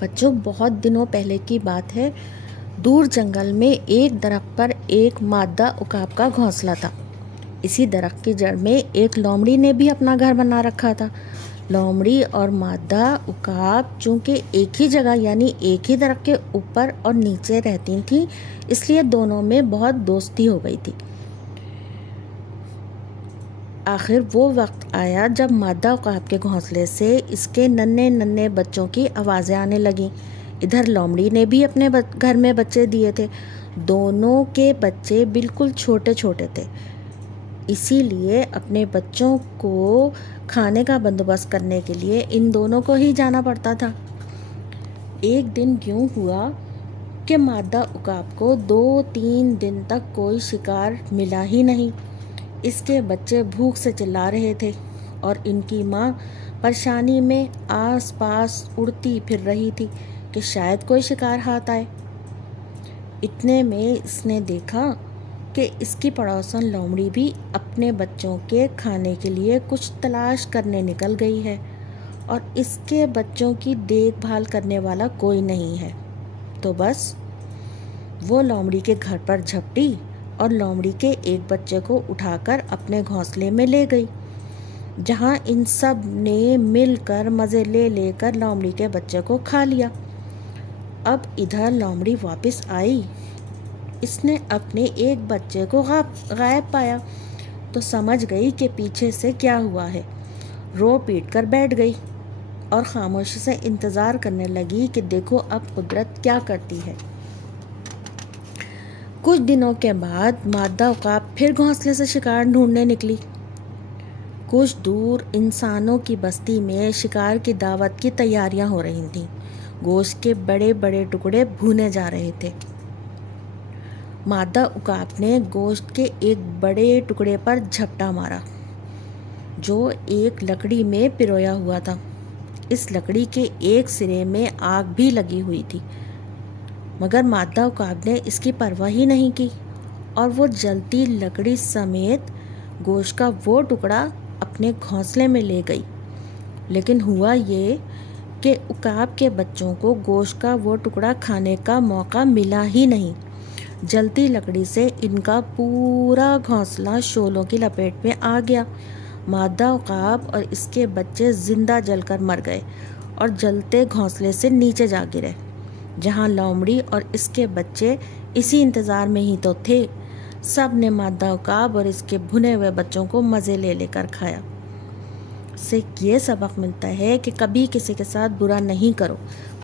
بچوں، بہت دنوں پہلے کی بات ہے۔ دور جنگل میں ایک درخت پر ایک مادہ عقاب کا گھونسلہ تھا۔ اسی درخت کی جڑ میں ایک لومڑی نے بھی اپنا گھر بنا رکھا تھا۔ لومڑی اور مادہ عقاب چونکہ ایک ہی جگہ یعنی ایک ہی درخت کے اوپر اور نیچے رہتی تھیں، اس لیے دونوں میں بہت دوستی ہو گئی تھی۔ آخر وہ وقت آیا جب مادہ عقاب کے گھونسلے سے اس کے ننھے ننھے بچوں کی آوازیں آنے لگیں۔ ادھر لومڑی نے بھی اپنے گھر میں بچے دیے تھے۔ دونوں کے بچے بالکل چھوٹے چھوٹے تھے، اسی لیے اپنے بچوں کو کھانے کا بندوبست کرنے کے لیے ان دونوں کو ہی جانا پڑتا تھا۔ ایک دن یوں ہوا کہ مادہ عقاب کو 2-3 دن تک کوئی شکار ملا ہی نہیں۔ اس کے بچے بھوک سے چلا رہے تھے اور ان کی ماں پریشانی میں آس پاس اڑتی پھر رہی تھی کہ شاید کوئی شکار ہاتھ آئے۔ اتنے میں اس نے دیکھا کہ اس کی پڑوسن لومڑی بھی اپنے بچوں کے کھانے کے لیے کچھ تلاش کرنے نکل گئی ہے اور اس کے بچوں کی دیکھ بھال کرنے والا کوئی نہیں ہے۔ تو بس وہ لومڑی کے گھر پر جھپٹی اور لومڑی کے ایک بچے کو اٹھا کر اپنے گھونسلے میں لے گئی، جہاں ان سب نے مل کر مزے لے لے کر لومڑی کے بچے کو کھا لیا۔ اب ادھر لومڑی واپس آئی۔ اس نے اپنے ایک بچے کو غائب پایا تو سمجھ گئی کہ پیچھے سے کیا ہوا ہے۔ رو پیٹ کر بیٹھ گئی اور خاموشی سے انتظار کرنے لگی کہ دیکھو اب قدرت کیا کرتی ہے۔ کچھ دنوں کے بعد مادہ عقاب پھر گھونسلے سے شکار ڈھونڈنے نکلی۔ کچھ دور انسانوں کی بستی میں شکار کی دعوت کی تیاریاں ہو رہی تھیں۔ گوشت کے بڑے بڑے ٹکڑے بھونے جا رہے تھے۔ مادہ عقاب نے گوشت کے ایک بڑے ٹکڑے پر جھپٹا مارا جو ایک لکڑی میں پرویا ہوا تھا۔ اس لکڑی کے ایک سرے میں آگ بھی لگی ہوئی تھی، مگر مادہ عقاب نے اس کی پرواہ ہی نہیں کی اور وہ جلتی لکڑی سمیت گوشت کا وہ ٹکڑا اپنے گھونسلے میں لے گئی۔ لیکن ہوا یہ کہ عقاب کے بچوں کو گوشت کا وہ ٹکڑا کھانے کا موقع ملا ہی نہیں۔ جلتی لکڑی سے ان کا پورا گھونسلہ شعلوں کی لپیٹ میں آ گیا۔ مادہ عقاب اور اس کے بچے زندہ جل کر مر گئے اور جلتے گھونسلے سے نیچے جا گرے، جہاں لومڑی اور اس کے بچے اسی انتظار میں ہی تو تھے۔ سب نے مادہ عقاب اور اس کے بھنے ہوئے بچوں کو مزے لے لے کر کھایا۔ اس سے یہ سبق ملتا ہے کہ کبھی کسی کے ساتھ برا نہیں کرو،